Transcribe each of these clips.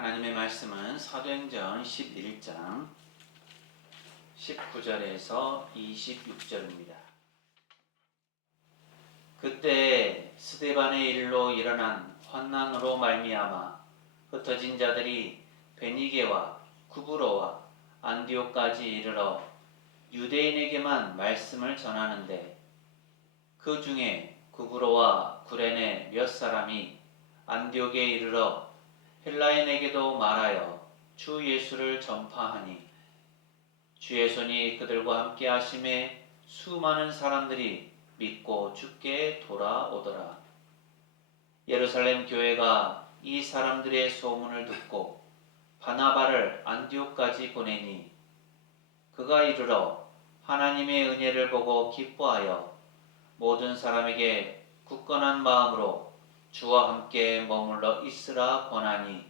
하나님의 말씀은 사도행전 11장 19절에서 26절입니다. 그때 스데반의 일로 일어난 환난으로 말미암아 흩어진 자들이 베니게와 구브로와 안디옥까지 이르러 유대인에게만 말씀을 전하는데, 그 중에 구브로와 구레네 몇 사람이 안디옥에 이르러 헬라인에게도 말하여 주 예수를 전파하니, 주의 손이 그들과 함께 하심에 수많은 사람들이 믿고 주께 돌아오더라. 예루살렘 교회가 이 사람들의 소문을 듣고 바나바를 안디옥까지 보내니, 그가 이르러 하나님의 은혜를 보고 기뻐하여 모든 사람에게 굳건한 마음으로 주와 함께 머물러 있으라 권하니,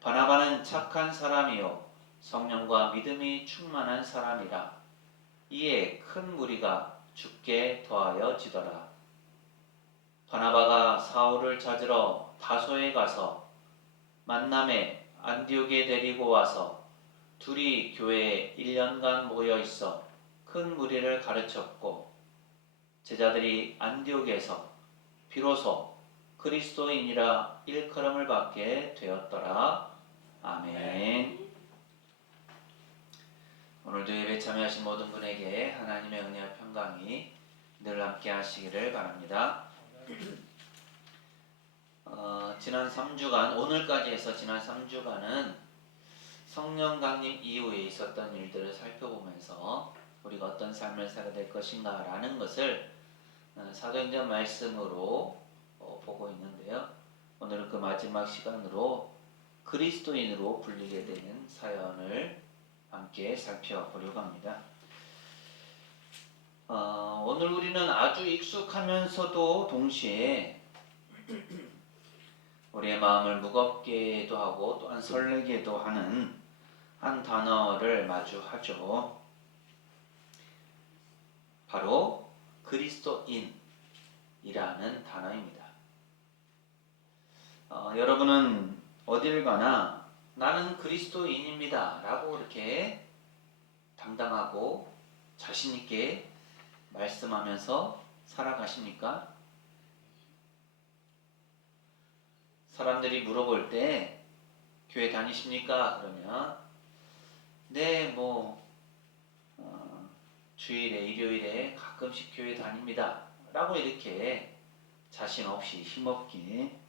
바나바는 착한 사람이요 성령과 믿음이 충만한 사람이라. 이에 큰 무리가 주께 더하여 지더라. 바나바가 사울을 찾으러 다소에 가서 만남에 안디옥에 데리고 와서 둘이 교회에 1년간 모여 있어 큰 무리를 가르쳤고, 제자들이 안디옥에서 비로소 그리스도인이라 일컬음을 받게 되었더라. 아멘. 오늘도 예배 참여하신 모든 분에게 하나님의 은혜와 평강이 늘 함께 하시기를 바랍니다. 지난 3주간, 오늘까지 해서 지난 3주간은 성령 강림 이후에 있었던 일들을 살펴보면서 우리가 어떤 삶을 살아야 될 것인가 라는 것을 사도행전 말씀으로 보고 있는데요. 오늘은 그 마지막 시간으로 그리스도인으로 불리게 되는 사연을 함께 살펴보려고 합니다. 오늘 우리는 아주 익숙하면서도 동시에 우리의 마음을 무겁게도 하고 또한 설레게도 하는 한 단어를 마주하죠. 바로 그리스도인이라는 단어입니다. 여러분은 어딜 가나 나는 그리스도인입니다 라고 이렇게 당당하고 자신있게 말씀하면서 살아가십니까? 사람들이 물어볼 때 교회 다니십니까? 그러면 네, 주일에, 일요일에 가끔씩 교회 다닙니다 라고 이렇게 자신 없이 힘없게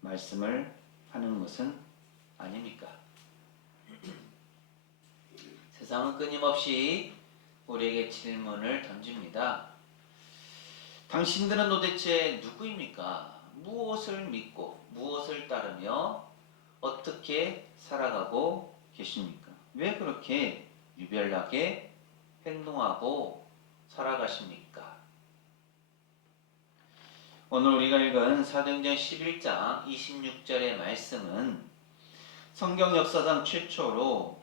말씀을 하는 것은 아닙니까? 세상은 끊임없이 우리에게 질문을 던집니다. 당신들은 도대체 누구입니까? 무엇을 믿고 무엇을 따르며 어떻게 살아가고 계십니까? 왜 그렇게 유별나게 행동하고 살아가십니까? 오늘 우리가 읽은 사도행전 11장 26절의 말씀은 성경 역사상 최초로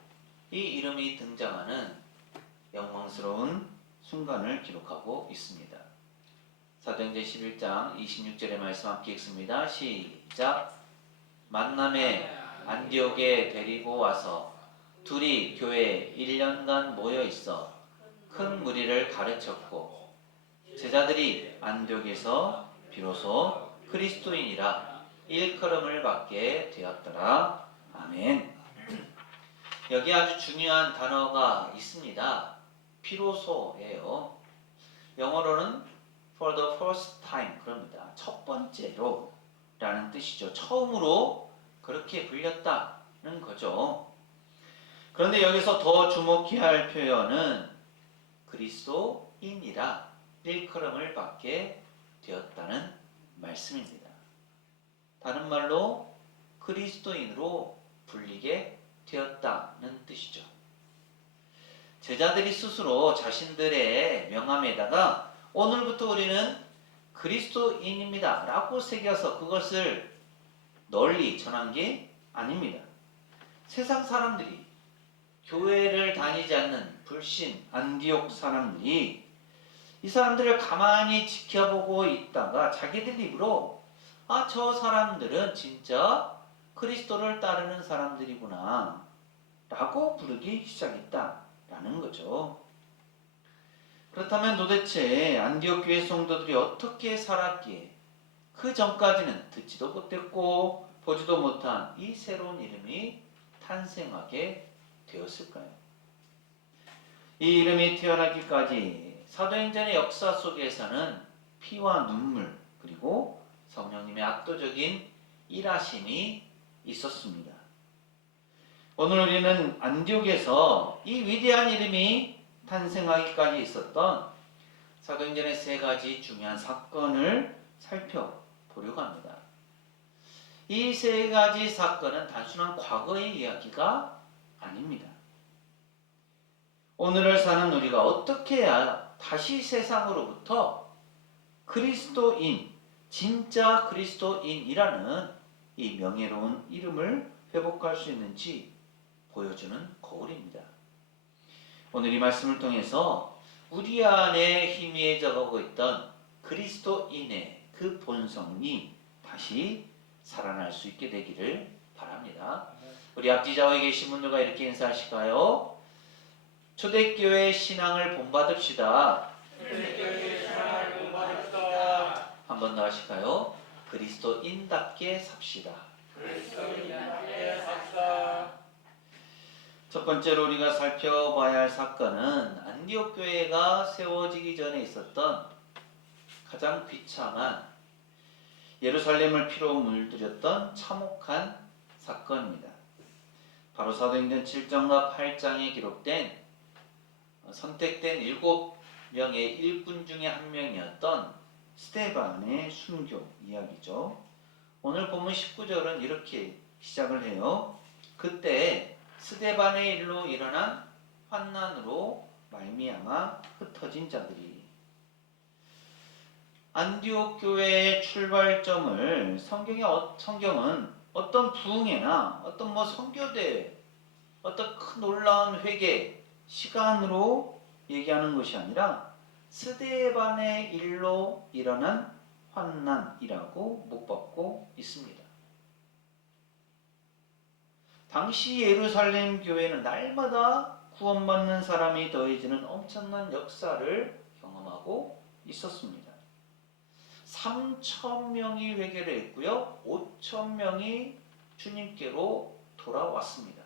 이 이름이 등장하는 영광스러운 순간을 기록하고 있습니다. 사도행전 11장 26절의 말씀 함께 읽습니다. 시작. 만남에 안디옥에 데리고 와서 둘이 교회에 1년간 모여 있어 큰 무리를 가르쳤고, 제자들이 안디옥에서 비로소 그리스도인이라 일컬음을 받게 되었더라. 아멘. 여기 아주 중요한 단어가 있습니다. 비로소예요. 영어로는 for the first time 그럽니다. 첫 번째로 라는 뜻이죠. 처음으로 그렇게 불렸다는 거죠. 그런데 여기서 더 주목해야 할 표현은 그리스도인이라 일컬음을 받게 되었다는 말씀입니다. 다른 말로 그리스도인으로 불리게 되었다는 뜻이죠. 제자들이 스스로 자신들의 명함에다가 오늘부터 우리는 그리스도인입니다 라고 새겨서 그것을 널리 전한 게 아닙니다. 세상 사람들이, 교회를 다니지 않는 불신 안디옥 사람들이 이 사람들을 가만히 지켜보고 있다가 자기들 입으로 저 사람들은 진짜 그리스도를 따르는 사람들이구나 라고 부르기 시작했다라는 거죠. 그렇다면 도대체 안디옥 교회 성도들이 어떻게 살았기에 그 전까지는 듣지도 못했고 보지도 못한 이 새로운 이름이 탄생하게 되었을까요? 이 이름이 태어나기까지 사도행전의 역사 속에서는 피와 눈물 그리고 성령님의 압도적인 일하심이 있었습니다. 오늘 우리는 안디옥에서 이 위대한 이름이 탄생하기까지 있었던 사도행전의 세 가지 중요한 사건을 살펴보려고 합니다. 이 세 가지 사건은 단순한 과거의 이야기가 아닙니다. 오늘을 사는 우리가 어떻게 해야 다시 세상으로부터 그리스도인, 진짜 그리스도인이라는 이 명예로운 이름을 회복할 수 있는지 보여주는 거울입니다. 오늘 이 말씀을 통해서 우리 안에 희미해져가고 있던 그리스도인의 그 본성이 다시 살아날 수 있게 되기를 바랍니다. 우리 앞뒤 좌우에 계신 분들과 이렇게 인사하실까요? 초대교회 신앙을 본받읍시다. 한 번 더 하실까요? 그리스도인답게 삽시다. 첫 번째로 우리가 살펴봐야 할 사건은 안디옥 교회가 세워지기 전에 있었던 가장 비참한 예루살렘을 피로 물들였던 참혹한 사건입니다. 바로 사도행전 7장과 8장에 기록된 선택된 7명의 일꾼 중에 한 명이었던 스데반의 순교 이야기죠. 오늘 본문 19절은 이렇게 시작을 해요. 그때 스데반의 일로 일어난 환난으로 말미암아 흩어진 자들이. 안디옥 교회의 출발점을 성경은 어떤 부흥회나 어떤 선교대회, 어떤 큰 놀라운 회개 시간으로 얘기하는 것이 아니라 스데반의 일로 일어난 환난이라고 묵받고 있습니다. 당시 예루살렘 교회는 날마다 구원받는 사람이 더해지는 엄청난 역사를 경험하고 있었습니다. 3,000명이 회개를 했고요. 5,000명이 주님께로 돌아왔습니다.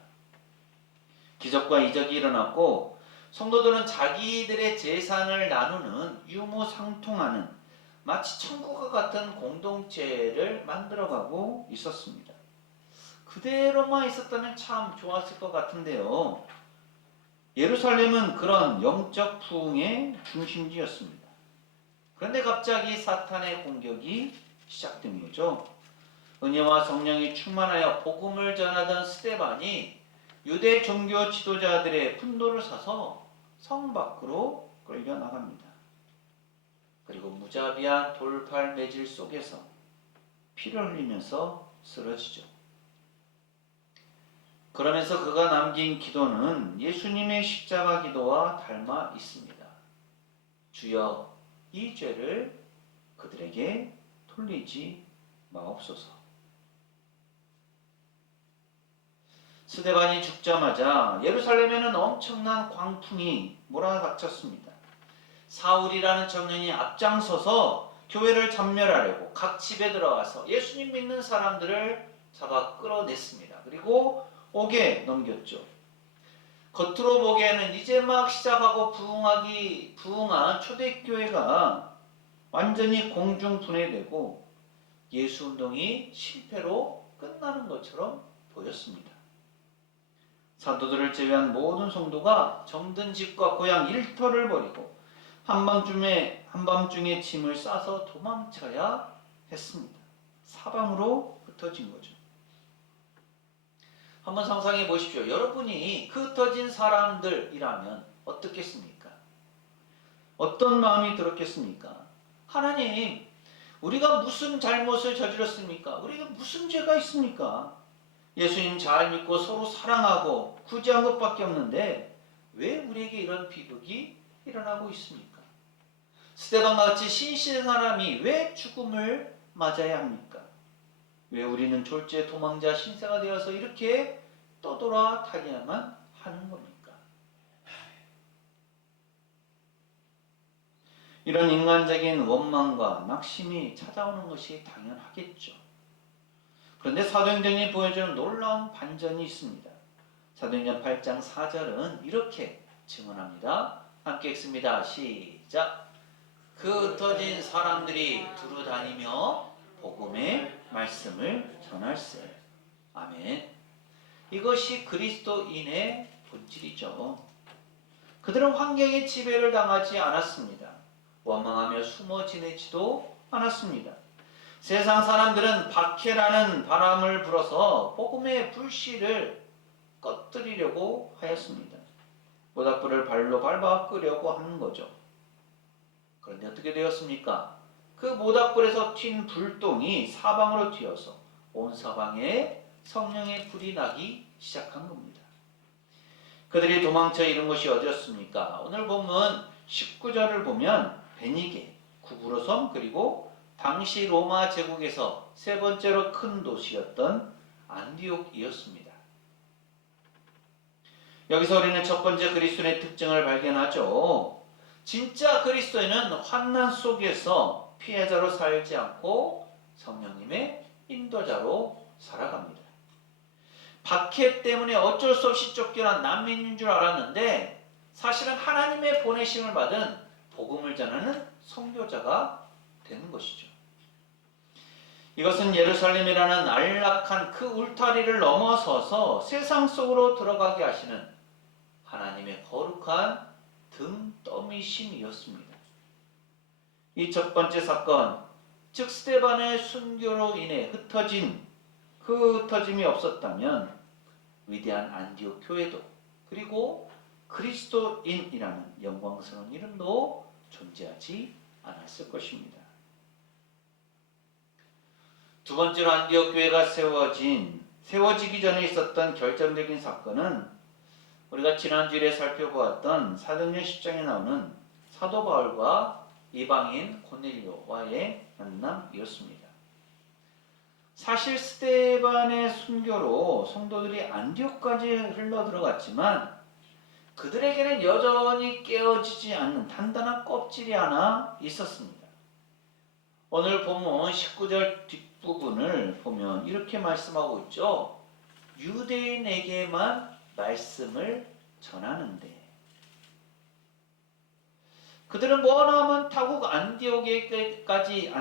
기적과 이적이 일어났고 성도들은 자기들의 재산을 나누는 유무상통하는 마치 천국과 같은 공동체를 만들어가고 있었습니다. 그대로만 있었다면 참 좋았을 것 같은데요. 예루살렘은 그런 영적 부흥의 중심지였습니다. 그런데 갑자기 사탄의 공격이 시작된 거죠. 은혜와 성령이 충만하여 복음을 전하던 스데반이 유대 종교 지도자들의 분노를 사서 성 밖으로 끌려나갑니다. 그리고 무자비한 돌팔 매질 속에서 피를 흘리면서 쓰러지죠. 그러면서 그가 남긴 기도는 예수님의 십자가 기도와 닮아 있습니다. 주여, 이 죄를 그들에게 돌리지 마옵소서. 스데반이 죽자마자 예루살렘에는 엄청난 광풍이 몰아닥쳤습니다. 사울이라는 청년이 앞장서서 교회를 전멸하려고 각 집에 들어가서 예수님 믿는 사람들을 잡아 끌어냈습니다. 그리고 옥에 넘겼죠. 겉으로 보기에는 이제 막 시작하고 부흥한 초대교회가 완전히 공중분해되고 예수운동이 실패로 끝나는 것처럼 보였습니다. 사도들을 제외한 모든 성도가 정든 집과 고향 일터를 버리고 한밤중에 짐을 싸서 도망쳐야 했습니다. 사방으로 흩어진 거죠. 한번 상상해 보십시오. 여러분이 그 흩어진 사람들이라면 어떻겠습니까? 어떤 마음이 들었겠습니까? 하나님, 우리가 무슨 잘못을 저질렀습니까? 우리가 무슨 죄가 있습니까? 예수님 잘 믿고 서로 사랑하고 구제한 것밖에 없는데 왜 우리에게 이런 비극이 일어나고 있습니까? 스데반과 같이 신실한 사람이 왜 죽음을 맞아야 합니까? 왜 우리는 졸지에 도망자 신세가 되어서 이렇게 떠돌아다녀야만 하는 겁니까? 이런 인간적인 원망과 낙심이 찾아오는 것이 당연하겠죠. 그런데 사도행전이 보여주는 놀라운 반전이 있습니다. 사도행전 8장 4절은 이렇게 증언합니다. 함께 읽습니다. 시작. 그 흩어진 사람들이 두루 다니며 복음의 말씀을 전할세. 아멘. 이것이 그리스도인의 본질이죠. 그들은 환경의 지배를 당하지 않았습니다. 원망하며 숨어 지내지도 않았습니다. 세상 사람들은 박해라는 바람을 불어서 복음의 불씨를 꺼뜨리려고 하였습니다. 모닥불을 발로 밟아 끄려고 하는 거죠. 그런데 어떻게 되었습니까? 그 모닥불에서 튄 불똥이 사방으로 튀어서 온 사방에 성령의 불이 나기 시작한 겁니다. 그들이 도망쳐 이른 곳이 어디였습니까? 오늘 본문 19절을 보면 베니게, 구브로섬, 그리고 당시 로마 제국에서 세 번째로 큰 도시였던 안디옥이었습니다. 여기서 우리는 첫 번째 그리스도인의 특징을 발견하죠. 진짜 그리스도인은 환난 속에서 피해자로 살지 않고 성령님의 인도자로 살아갑니다. 박해 때문에 어쩔 수 없이 쫓겨난 난민인 줄 알았는데 사실은 하나님의 보내심을 받은 복음을 전하는 선교자가 되는 것이죠. 이것은 예루살렘이라는 안락한 그 울타리를 넘어서서 세상 속으로 들어가게 하시는 하나님의 거룩한 등 떠미심이었습니다. 이 첫 번째 사건, 즉 스데반의 순교로 인해 흩어진 그 흩어짐이 없었다면 위대한 안디옥 교회도 그리고 그리스도인이라는 영광스러운 이름도 존재하지 않았을 것입니다. 두 번째로 안디옥 교회가 세워지기 전에 있었던 결정적인 사건은 우리가 지난주에 살펴보았던 사도행전 10장에 나오는 사도 바울과 이방인 고넬료와의 만남이었습니다. 사실 스데반의 순교로 성도들이 안디옥까지 흘러 들어갔지만 그들에게는 여전히 깨어지지 않는 단단한 껍질이 하나 있었습니다. 오늘 본문 19절 뒷부분을 보면 이렇게 말씀하고 있죠. 유대인에게만 말씀을 전하는데 그들은 머나먼 타국 안디옥에까지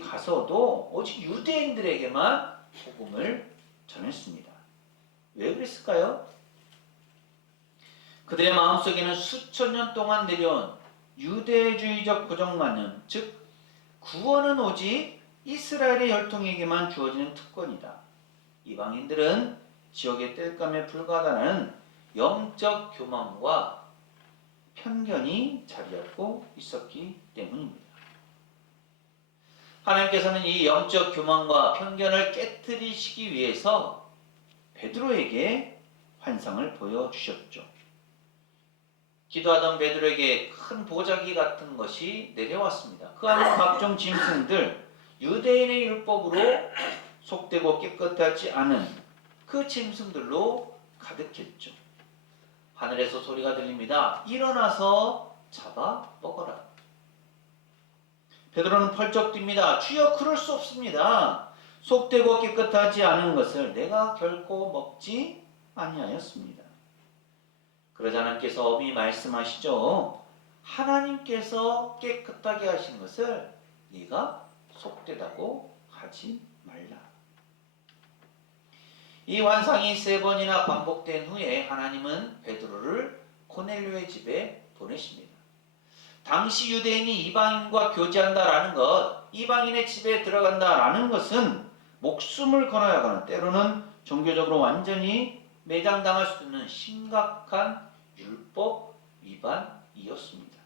가서도 오직 유대인들에게만 복음을 전했습니다. 왜 그랬을까요? 그들의 마음속에는 수천 년 동안 내려온 유대주의적 고정관념, 즉 구원은 오직 이스라엘의 혈통에게만 주어지는 특권이다. 이방인들은 지옥의 땔감에 불과하다는 영적 교만과 편견이 자리잡고 있었기 때문입니다. 하나님께서는 이 영적 교만과 편견을 깨뜨리시기 위해서 베드로에게 환상을 보여주셨죠. 기도하던 베드로에게 큰 보자기 같은 것이 내려왔습니다. 그 안에 각종 짐승들, 유대인의 율법으로 속되고 깨끗하지 않은 그 짐승들로 가득했죠. 하늘에서 소리가 들립니다. 일어나서 잡아 먹어라. 베드로는 펄쩍 뜁니다. 주여, 그럴 수 없습니다. 속되고 깨끗하지 않은 것을 내가 결코 먹지 아니하였습니다. 그러자 하나님께서 엄히 말씀하시죠. 하나님께서 깨끗하게 하신 것을 네가 속되다고 하지 말라. 이 환상이 3번이나 반복된 후에 하나님은 베드로를 고넬료의 집에 보내십니다. 당시 유대인이 이방인과 교제한다라는 것, 이방인의 집에 들어간다라는 것은 목숨을 걸어야 하거나 때로는 종교적으로 완전히 매장당할 수 있는 심각한 율법 위반이었습니다.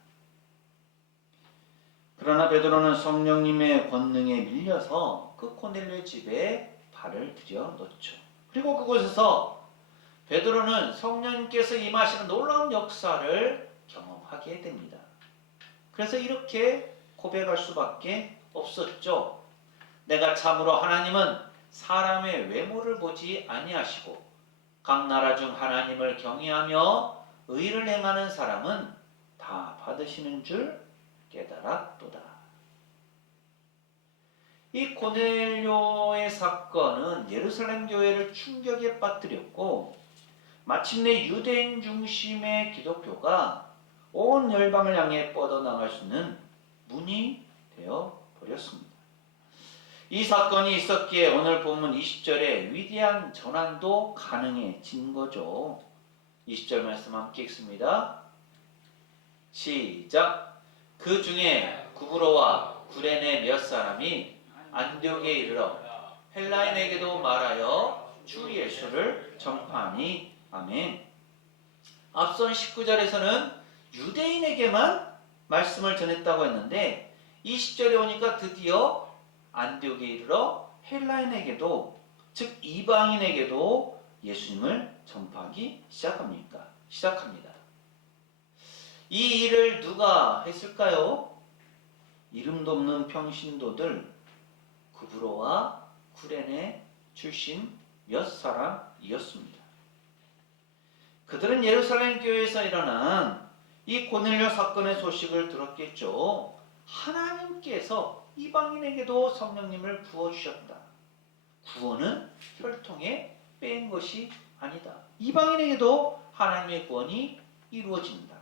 그러나 베드로는 성령님의 권능에 밀려서 그 고넬료의 집에 발을 들여 놓죠. 그리고 그곳에서 베드로는 성령님께서 임하시는 놀라운 역사를 경험하게 됩니다. 그래서 이렇게 고백할 수밖에 없었죠. 내가 참으로 하나님은 사람의 외모를 보지 아니하시고 각 나라 중 하나님을 경외하며 의를 행하는 사람은 다 받으시는 줄 깨달았도다. 이 고넬료의 사건은 예루살렘 교회를 충격에 빠뜨렸고 마침내 유대인 중심의 기독교가 온 열방을 향해 뻗어나갈 수 있는 문이 되어 버렸습니다. 이 사건이 있었기에 오늘 본문 20절에 위대한 전환도 가능해진 거죠. 20절 말씀 함께 읽습니다. 시작. 그 중에 구브로와 구레네 몇 사람이 안디옥에 이르러 헬라인에게도 말하여 주 예수를 전파하니. 아멘. 앞선 19절에서는 유대인에게만 말씀을 전했다고 했는데 20절에 오니까 드디어 안디옥에 이르러 헬라인에게도, 즉 이방인에게도 예수님을 전파하기 시작합니다. 이 일을 누가 했을까요? 이름도 없는 평신도들 구브로와 구레네 출신 몇 사람이었습니다. 그들은 예루살렘 교회에서 일어난 이 고넬료 사건의 소식을 들었겠죠. 하나님께서 이방인에게도 성령님을 부어주셨다. 구원은 혈통에 빼인 것이 아니다. 이방인에게도 하나님의 구원이 이루어진다.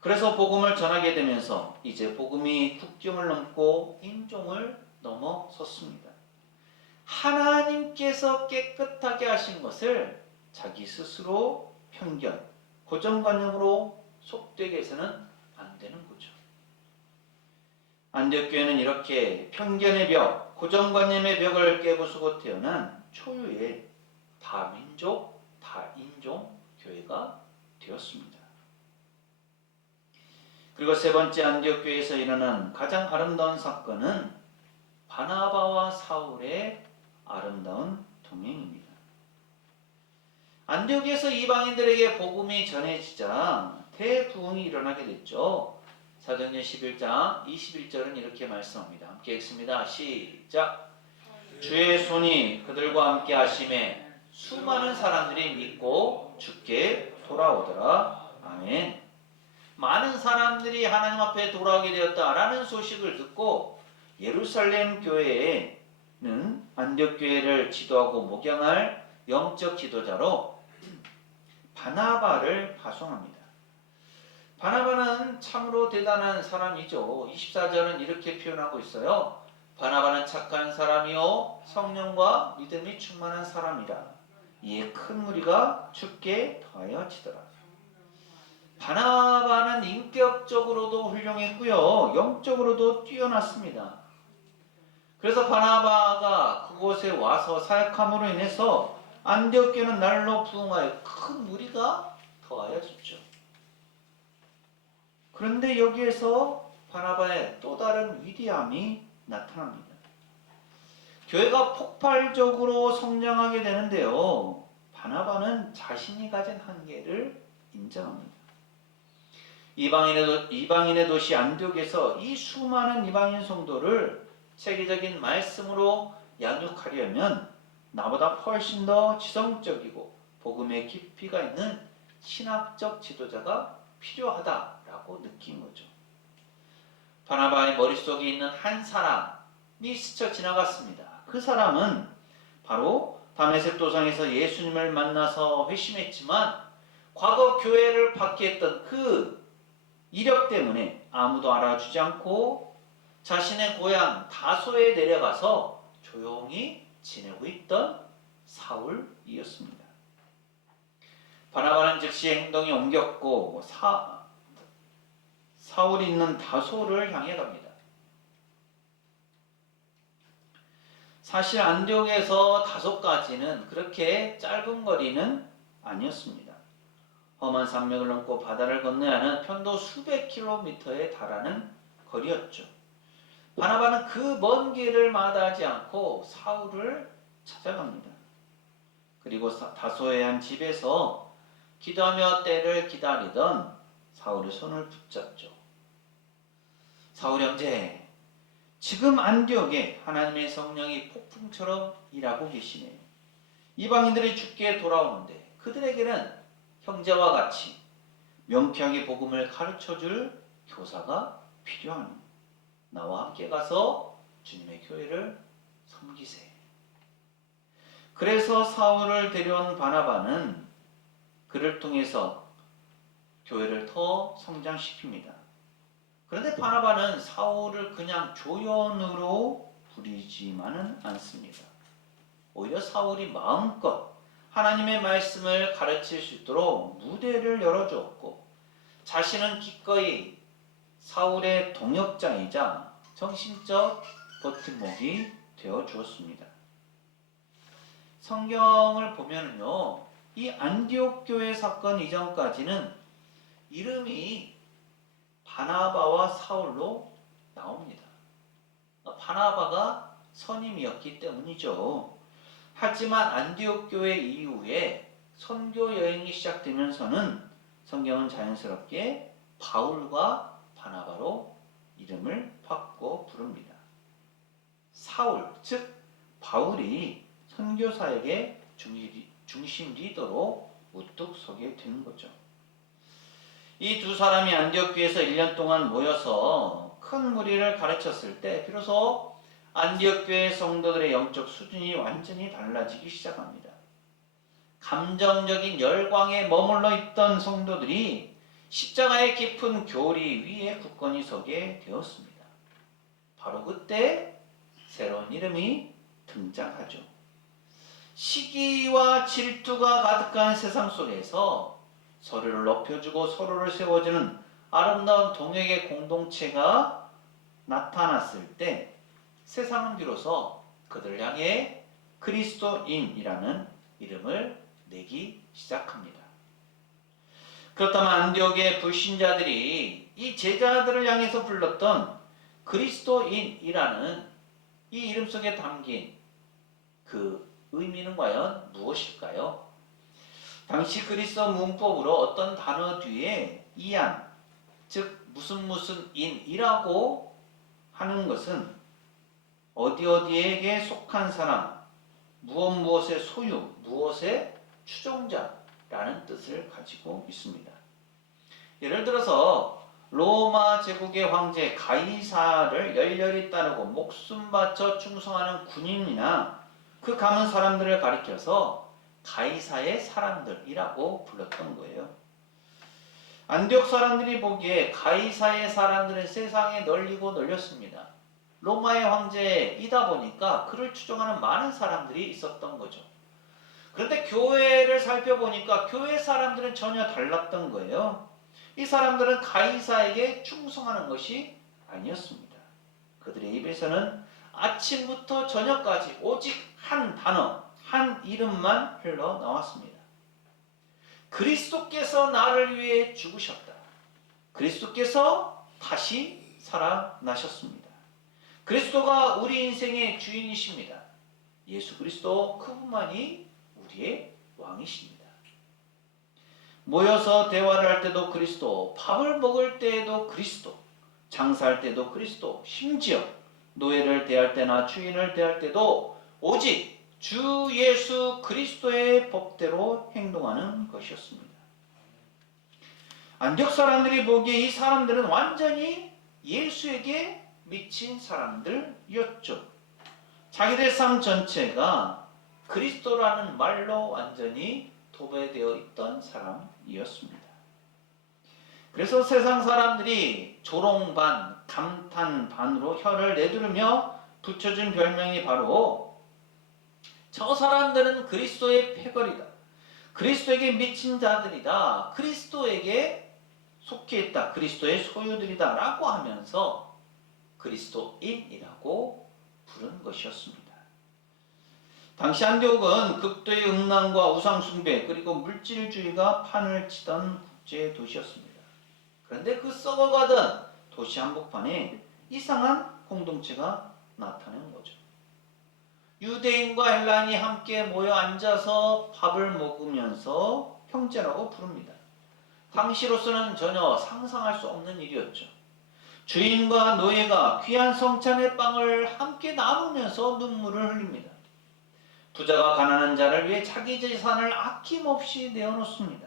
그래서 복음을 전하게 되면서 이제 복음이 국경을 넘고 인종을 넘어섰습니다. 하나님께서 깨끗하게 하신 것을 자기 스스로 편견, 고정관념으로 속되게 해서는 안 되는 거죠. 안디옥 교회는 이렇게 편견의 벽, 고정관념의 벽을 깨부수고 태어난 초유의 다민족, 다인종 교회가 되었습니다. 그리고 세 번째 안디옥 교회에서 일어난 가장 아름다운 사건은 바나바와 사울의 아름다운 동행입니다. 안디옥에서 이방인들에게 복음이 전해지자 대부흥이 일어나게 됐죠. 사도행전 11장 21절은 이렇게 말씀합니다. 함께 읽습니다. 시작. 주의 손이 그들과 함께 하심에 수많은 사람들이 믿고 주께 돌아오더라. 아멘. 많은 사람들이 하나님 앞에 돌아오게 되었다라는 소식을 듣고 예루살렘 교회에는 안디옥 교회를 지도하고 목양할 영적 지도자로 바나바를 파송합니다. 바나바는 참으로 대단한 사람이죠. 24절은 이렇게 표현하고 있어요. 바나바는 착한 사람이요 성령과 믿음이 충만한 사람이라. 이에 큰 무리가 주께 더하여지더라. 바나바는 인격적으로도 훌륭했고요. 영적으로도 뛰어났습니다. 그래서 바나바가 그곳에 와서 사역함으로 인해서 안디옥 교회는 날로 부흥하여 큰 무리가 더하여졌죠. 그런데 여기에서 바나바의 또 다른 위대함이 나타납니다. 교회가 폭발적으로 성장하게 되는데요. 바나바는 자신이 가진 한계를 인정합니다. 이방인의 도시 안디옥에서 이 수많은 이방인 성도를 체계적인 말씀으로 양육하려면 나보다 훨씬 더 지성적이고 복음의 깊이가 있는 신학적 지도자가 필요하다라고 느낀 거죠. 바나바의 머릿속에 있는 한 사람이 스쳐 지나갔습니다. 그 사람은 바로 다메섹 도상에서 예수님을 만나서 회심했지만 과거 교회를 박해했던 그 이력 때문에 아무도 알아주지 않고 자신의 고향 다소에 내려가서 조용히 지내고 있던 사울이었습니다. 바나바는 즉시 행동이 옮겼고 사울이 있는 다소를 향해 갑니다. 사실 안디옥에서 다소까지는 그렇게 짧은 거리는 아니었습니다. 험한 산맥을 넘고 바다를 건너야 하는 편도 수백 킬로미터에 달하는 거리였죠. 바나바는 그 먼 길을 마다하지 않고 사울을 찾아갑니다. 그리고 다소의 한 집에서 기도하며 때를 기다리던 사울의 손을 붙잡죠. 사울 형제, 지금 안디옥에 하나님의 성령이 폭풍처럼 일하고 계시네요. 이방인들이 주께 돌아오는데 그들에게는 형제와 같이 명쾌하게 복음을 가르쳐줄 교사가 필요하니 나와 함께 가서 주님의 교회를 섬기세. 그래서 사울을 데려온 바나바는 그를 통해서 교회를 더 성장시킵니다. 그런데 바나바는 사울을 그냥 조연으로 부리지만은 않습니다. 오히려 사울이 마음껏 하나님의 말씀을 가르칠 수 있도록 무대를 열어주었고 자신은 기꺼이 사울의 동역자이자 정신적 버팀목이 되어 주었습니다. 성경을 보면요, 이 안디옥 교회 사건 이전까지는 이름이 바나바와 사울로 나옵니다. 바나바가 선임이었기 때문이죠. 하지만 안디옥 교회 이후에 선교 여행이 시작되면서는 성경은 자연스럽게 바울과 바나바로 이름을 바꿔 부릅니다. 사울, 즉 바울이 선교 사역의 중심 리더로 우뚝 서게 되는 거죠. 이 두 사람이 안디옥 교회에서 1년 동안 모여서 큰 무리를 가르쳤을 때 비로소 안디옥 교회 성도들의 영적 수준이 완전히 달라지기 시작합니다. 감정적인 열광에 머물러 있던 성도들이 십자가의 깊은 교리 위에 굳건히 서게 되었습니다. 바로 그때 새로운 이름이 등장하죠. 시기와 질투가 가득한 세상 속에서 서로를 높여주고 서로를 세워주는 아름다운 동역의 공동체가 나타났을 때 세상은 비로소 그들을 향해 그리스도인이라는 이름을 내기 시작합니다. 그렇다면 안디옥의 불신자들이 이 제자들을 향해서 불렀던 그리스도인이라는 이 이름 속에 담긴 그 의미는 과연 무엇일까요? 당시 그리스도 문법으로 어떤 단어 뒤에 이안, 즉 무슨 인이라고 하는 것은 어디에게 속한 사람, 무엇의 소유, 무엇의 추종자라는 뜻을 가지고 있습니다. 예를 들어서 로마 제국의 황제 가이사를 열렬히 따르고 목숨 바쳐 충성하는 군인이나 그 가문 사람들을 가리켜서 가이사의 사람들이라고 불렀던 거예요. 안디옥 사람들이 보기에 가이사의 사람들은 세상에 널리고 널렸습니다. 로마의 황제이다 보니까 그를 추종하는 많은 사람들이 있었던 거죠. 그런데 교회를 살펴보니까 교회 사람들은 전혀 달랐던 거예요. 이 사람들은 가이사에게 충성하는 것이 아니었습니다. 그들의 입에서는 아침부터 저녁까지 오직 한 단어, 한 이름만 흘러나왔습니다. 그리스도께서 나를 위해 죽으셨다. 그리스도께서 다시 살아나셨습니다. 그리스도가 우리 인생의 주인이십니다. 예수 그리스도 그분만이 우리의 왕이십니다. 모여서 대화를 할 때도 그리스도, 밥을 먹을 때에도 그리스도, 장사할 때도 그리스도, 심지어 노예를 대할 때나 주인을 대할 때도 오직 주 예수 그리스도의 법대로 행동하는 것이었습니다. 안디옥 사람들이 보기에 이 사람들은 완전히 예수에게 미친 사람들이었죠. 자기들 삶 전체가 그리스도라는 말로 완전히 도배되어 있던 사람이었습니다. 그래서 세상 사람들이 조롱 반, 감탄 반으로 혀를 내두르며 붙여준 별명이 바로 저 사람들은 그리스도의 패거리다. 그리스도에게 미친 자들이다. 그리스도에게 속해 있다. 그리스도의 소유들이다. 라고 하면서 그리스도인이라고 부른 것이었습니다. 당시 안디옥은 극도의 음란과 우상숭배 그리고 물질주의가 판을 치던 국제도시였습니다. 그런데 그 썩어가던 도시 한복판에 이상한 공동체가 나타난 거죠. 유대인과 헬라인이 함께 모여 앉아서 밥을 먹으면서 형제라고 부릅니다. 당시로서는 전혀 상상할 수 없는 일이었죠. 주인과 노예가 귀한 성찬의 빵을 함께 나누면서 눈물을 흘립니다. 부자가 가난한 자를 위해 자기 재산을 아낌없이 내어놓습니다.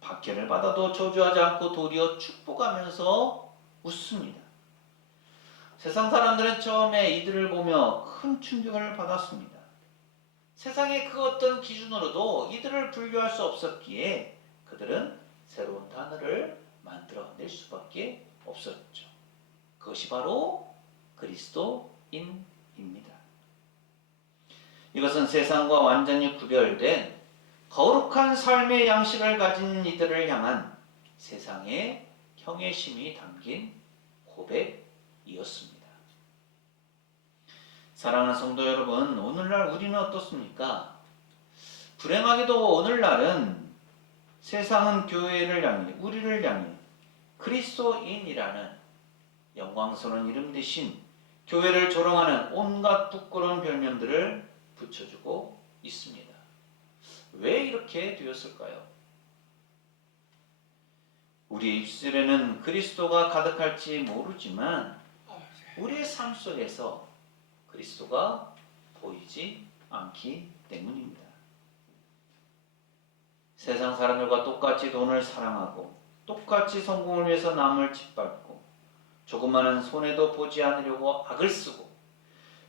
박해를 받아도 저주하지 않고 도리어 축복하면서 웃습니다. 세상 사람들은 처음에 이들을 보며 큰 충격을 받았습니다. 세상의 그 어떤 기준으로도 이들을 분류할 수 없었기에 그들은 새로운 단어를 만들어낼 수밖에 없었죠. 그것이 바로 그리스도인입니다. 이것은 세상과 완전히 구별된 거룩한 삶의 양식을 가진 이들을 향한 세상의 경외심이 담긴 고백이었습니다. 사랑하는 성도 여러분, 오늘날 우리는 어떻습니까? 불행하게도 오늘날은 세상은 교회를 향해, 우리를 향해 그리스도인이라는 영광스러운 이름 대신 교회를 조롱하는 온갖 부끄러운 별명들을 붙여주고 있습니다. 왜 이렇게 되었을까요? 우리의 입술에는 그리스도가 가득할지 모르지만 우리의 삶 속에서 그리스도가 보이지 않기 때문입니다. 세상 사람들과 똑같이 돈을 사랑하고 똑같이 성공을 위해서 남을 짓밟고 조그마한 손해도 보지 않으려고 악을 쓰고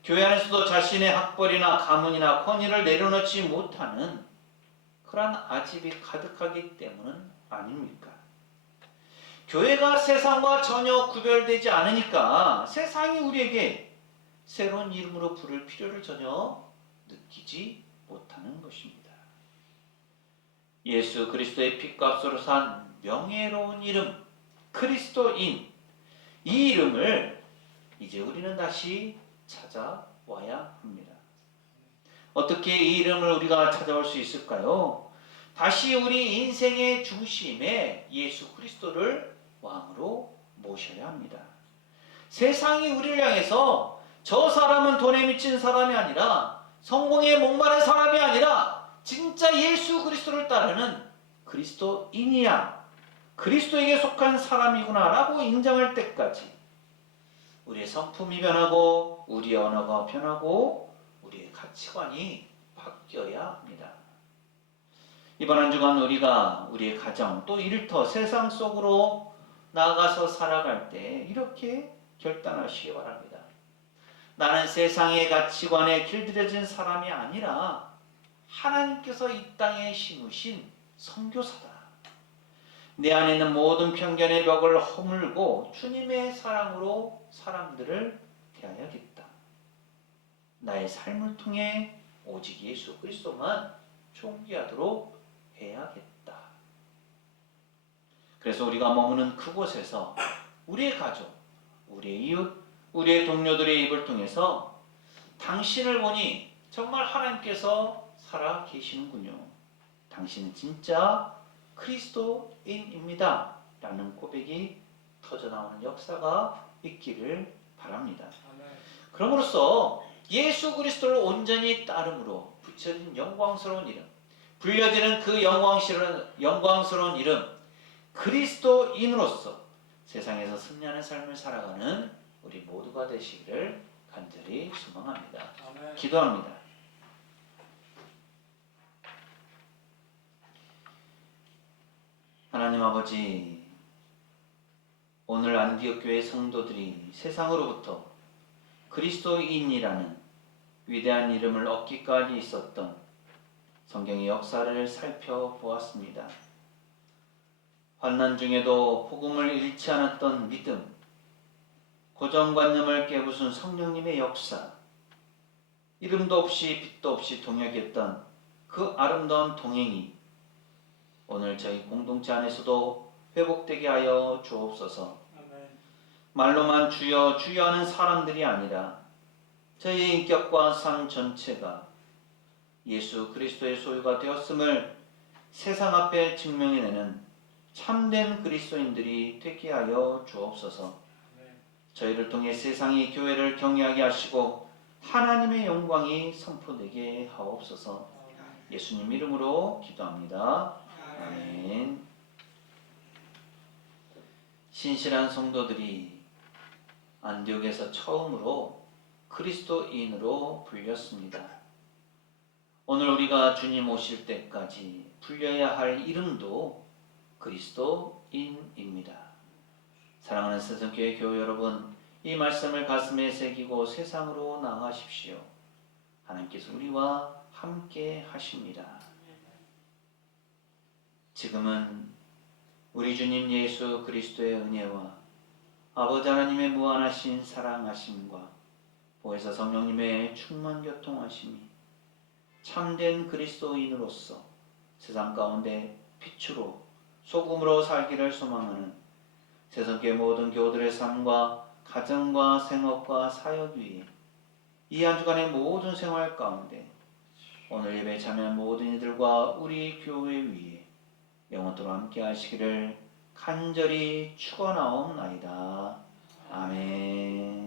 교회 안에서도 자신의 학벌이나 가문이나 권위를 내려놓지 못하는 그러한 아집이 가득하기 때문은 아닙니까? 교회가 세상과 전혀 구별되지 않으니까 세상이 우리에게 새로운 이름으로 부를 필요를 전혀 느끼지 못하는 것입니다. 예수 그리스도의 핏값으로 산 명예로운 이름 그리스도인, 이 이름을 이제 우리는 다시 찾아와야 합니다. 어떻게 이 이름을 우리가 찾아올 수 있을까요? 다시 우리 인생의 중심에 예수 그리스도를 왕으로 모셔야 합니다. 세상이 우리를 향해서 저 사람은 돈에 미친 사람이 아니라 성공에 목마른 사람이 아니라 진짜 예수 그리스도를 따르는 그리스도인이야, 그리스도에게 속한 사람이구나 라고 인정할 때까지 우리의 성품이 변하고 우리의 언어가 변하고 우리의 가치관이 바뀌어야 합니다. 이번 한 주간 우리가 우리의 가정 또 일터 세상 속으로 나가서 살아갈 때 이렇게 결단하시기 바랍니다. 나는 세상의 가치관에 길들여진 사람이 아니라 하나님께서 이 땅에 심으신 선교사다. 내 안에 있는 모든 편견의 벽을 허물고 주님의 사랑으로 사람들을 대하여야겠다. 나의 삶을 통해 오직 예수 그리스도만 존귀하도록 해야겠다. 그래서 우리가 머무는 그곳에서 우리의 가족, 우리의 이웃, 우리의 동료들의 입을 통해서 당신을 보니 정말 하나님께서 살아 계시는군요. 당신은 진짜 그리스도인입니다. 라는 고백이 터져나오는 역사가 있기를 바랍니다. 그럼으로써 예수 그리스도를 온전히 따름으로 붙여진 영광스러운 이름, 불려지는 그 영광스러운 이름 그리스도인으로서 세상에서 승리하는 삶을 살아가는 우리 모두가 되시기를 간절히 소망합니다. 아멘. 기도합니다. 하나님 아버지, 오늘 안디옥 교회 성도들이 세상으로부터 그리스도인이라는 위대한 이름을 얻기까지 있었던 성경의 역사를 살펴보았습니다. 환난 중에도 복음을 잃지 않았던 믿음, 고정관념을 깨부순 성령님의 역사, 이름도 없이 빛도 없이 동역했던 그 아름다운 동행이 오늘 저희 공동체 안에서도 회복되게 하여 주옵소서. 말로만 주여 주여 하는 사람들이 아니라 저희의 인격과 삶 전체가 예수 그리스도의 소유가 되었음을 세상 앞에 증명해내는 참된 그리스도인들이 되게 하여 주옵소서. 저희를 통해 세상이 교회를 경외하게 하시고 하나님의 영광이 선포되게 하옵소서. 예수님 이름으로 기도합니다. 아멘. 신실한 성도들이 안디옥에서 처음으로 그리스도인으로 불렸습니다. 오늘 우리가 주님 오실 때까지 불려야 할 이름도 그리스도인입니다. 사랑하는 세상교회 교회 여러분, 이 말씀을 가슴에 새기고 세상으로 나아가십시오. 하나님께서 우리와 함께 하십니다. 지금은 우리 주님 예수 그리스도의 은혜와 아버지 하나님의 무한하신 사랑하심과 보혜사 성령님의 충만 교통하심이 참된 그리스도인으로서 세상 가운데 빛으로 소금으로 살기를 소망하는 세상의 모든 교우들의 삶과 가정과 생업과 사역 위에 이 한 주간의 모든 생활 가운데 오늘 예배에 참여한 모든 이들과 우리 교회 위에 영원토록 함께 하시기를 간절히 축원하옵나이다. 아멘.